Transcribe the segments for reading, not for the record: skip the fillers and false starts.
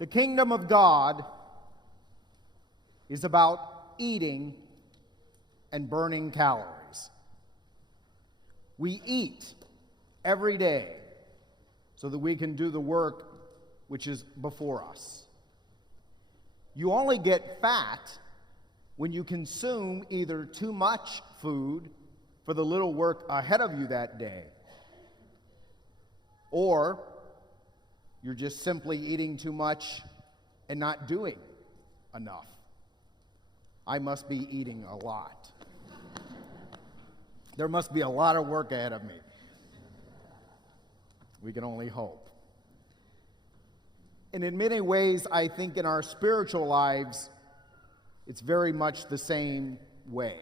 The kingdom of God is about eating and burning calories. We eat every day so that we can do the work which is before us. You only get fat when you consume either too much food for the little work ahead of you that day, or you're just simply eating too much and not doing enough. I must be eating a lot. There must be a lot of work ahead of me. We can only hope. And in many ways, I think in our spiritual lives, it's very much the same way.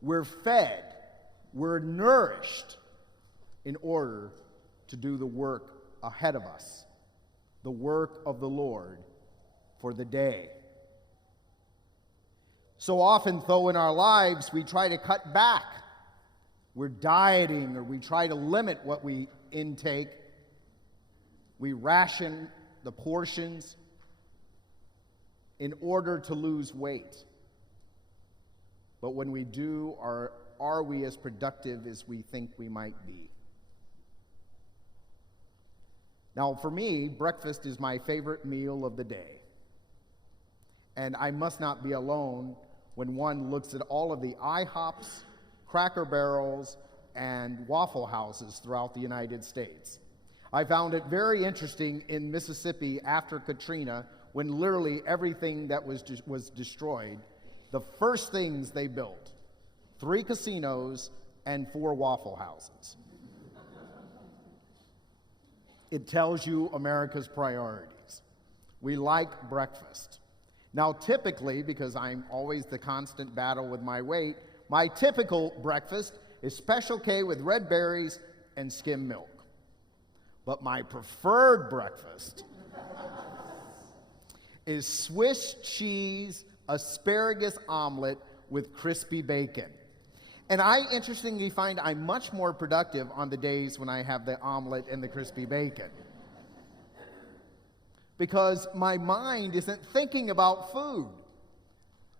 We're fed, we're nourished in order to do the work ahead of us, the work of the Lord for the day. So often, though, in our lives, we try to cut back. We're dieting, or we try to limit what we intake. We ration the portions in order to lose weight. But when we do, are we as productive as we think we might be? Now, for me, breakfast is my favorite meal of the day. And I must not be alone when one looks at all of the IHOPs, Cracker Barrels, and Waffle Houses throughout the United States. I found it very interesting in Mississippi after Katrina, when literally everything that was destroyed. The first things they built, 3 casinos and 4 Waffle Houses. It tells you America's priorities. We like breakfast. Now, typically, because I'm always the constant battle with my weight, my typical breakfast is Special K with red berries and skim milk. But my preferred breakfast is Swiss cheese asparagus omelet with crispy bacon. And I interestingly find I'm much more productive on the days when I have the omelet and the crispy bacon, because my mind isn't thinking about food.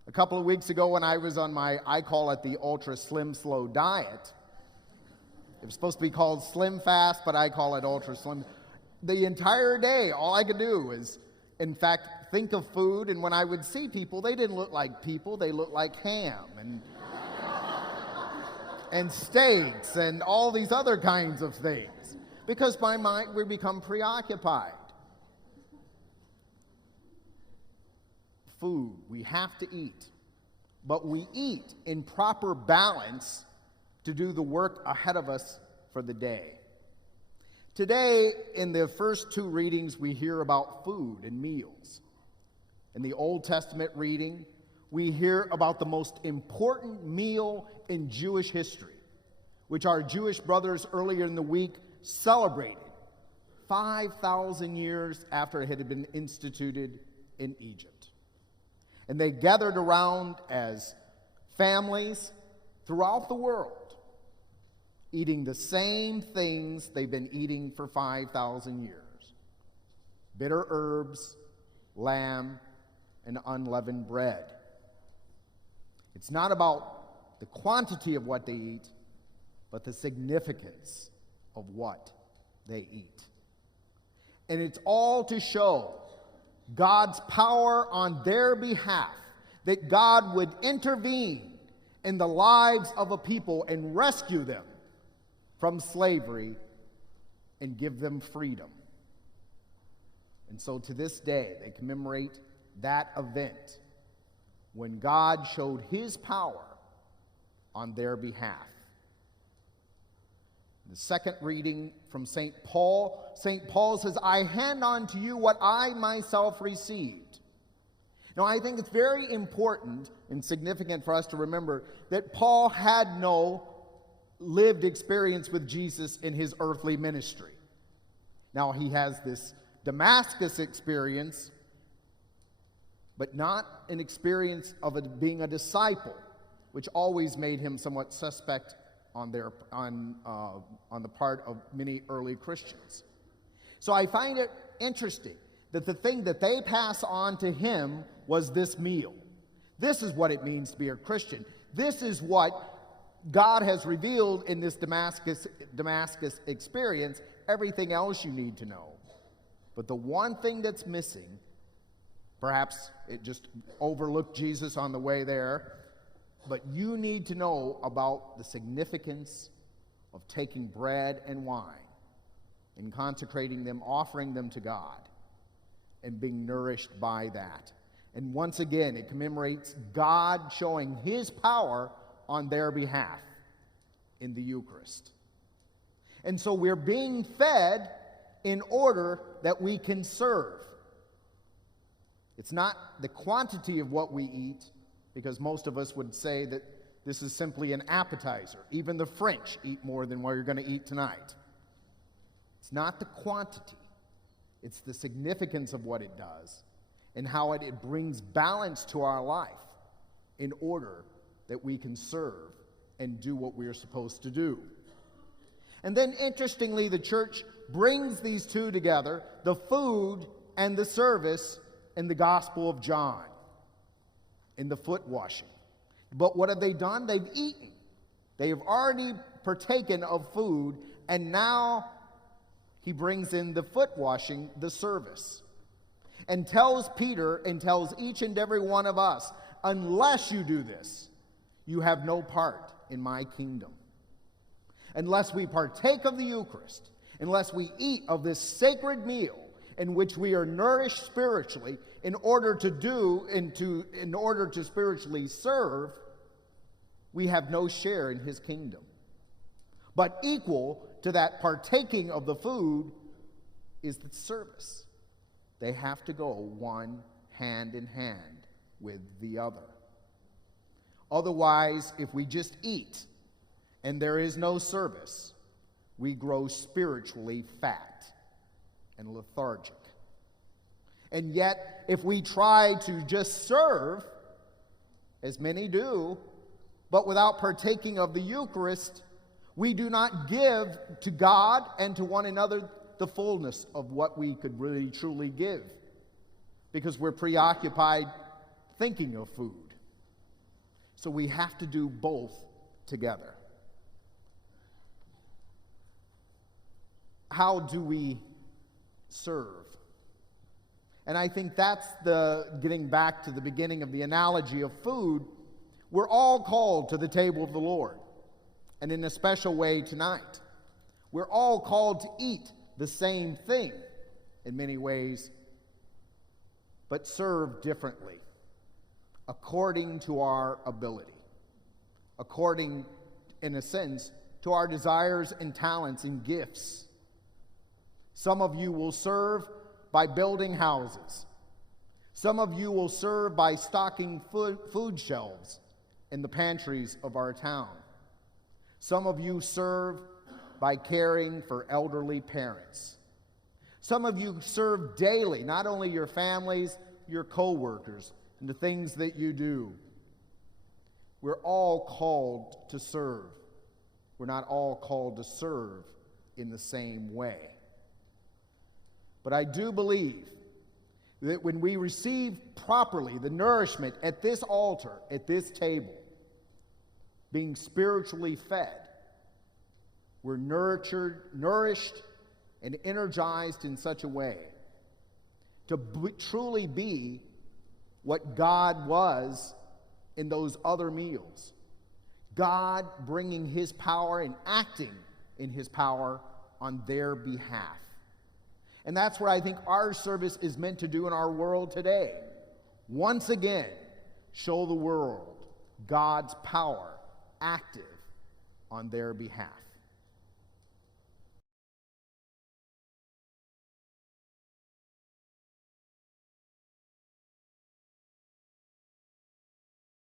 A couple of weeks ago when I was on I call it the ultra slim slow diet. It was supposed to be called Slim Fast, but I call it ultra slim. The entire day, all I could do is, in fact, think of food, and when I would see people, they didn't look like people, they looked like ham and steaks and all these other kinds of things, because my mind, we become preoccupied. Food, we have to eat, but we eat in proper balance to do the work ahead of us for the day. Today, in the first 2 readings, we hear about food and meals. In the Old Testament reading, we hear about the most important meal in Jewish history, which our Jewish brothers earlier in the week celebrated 5,000 years after it had been instituted in Egypt. And they gathered around as families throughout the world, eating the same things they've been eating for 5,000 years: bitter herbs, lamb, and unleavened bread. It's not about the quantity of what they eat, but the significance of what they eat. And it's all to show God's power on their behalf, that God would intervene in the lives of a people and rescue them from slavery and give them freedom. And so to this day, they commemorate that event when God showed his power on their behalf. The second reading from St. Paul says, "I hand on to you what I myself received." Now, I think it's very important and significant for us to remember that Paul had no lived experience with Jesus in his earthly ministry. Now, he has this Damascus experience, but not an experience of being a disciple, which always made him somewhat suspect on the part of many early Christians. So I find it interesting that the thing that they pass on to him was this meal. This is what it means to be a Christian. This is what God has revealed in this Damascus experience, everything else you need to know. But the one thing that's missing, perhaps it just overlooked Jesus on the way there, but you need to know about the significance of taking bread and wine and consecrating them, offering them to God, and being nourished by that. And once again, it commemorates God showing his power on their behalf in the Eucharist. And so we're being fed in order that we can serve. It's not the quantity of what we eat, because most of us would say that this is simply an appetizer. Even the French eat more than what you're going to eat tonight. It's not the quantity. It's the significance of what it does and how it brings balance to our life in order that we can serve and do what we are supposed to do. And then, interestingly, the church brings these two together, the food and the service, in the Gospel of John, in the foot washing. But what have they done? They've eaten. They have already partaken of food, and now he brings in the foot washing, the service, and tells Peter and tells each and every one of us, unless you do this, you have no part in my kingdom. Unless we partake of the Eucharist, unless we eat of this sacred meal in which we are nourished spiritually in order to spiritually serve, we have no share in his kingdom. But equal to that partaking of the food is the service. They have to go one hand in hand with the other. Otherwise, if we just eat and there is no service, we grow spiritually fat and lethargic. And yet, if we try to just serve, as many do, but without partaking of the Eucharist, we do not give to God and to one another the fullness of what we could really truly give, because we're preoccupied thinking of food. So we have to do both together. How do we serve? And I think that's getting back to the beginning of the analogy of food. We're all called to the table of the Lord, and in a special way tonight. We're all called to eat the same thing in many ways, but serve differently, according to our ability, according, in a sense, to our desires and talents and gifts. Some of you will serve by building houses. Some of you will serve by stocking food shelves in the pantries of our town. Some of you serve by caring for elderly parents. Some of you serve daily, not only your families, your co-workers, and the things that you do. We're all called to serve. We're not all called to serve in the same way. But I do believe that when we receive properly the nourishment at this altar, at this table, being spiritually fed, we're nourished, and energized in such a way to truly be what God was in those other meals. God bringing his power and acting in his power on their behalf. And that's what I think our service is meant to do in our world today. Once again, show the world God's power active on their behalf.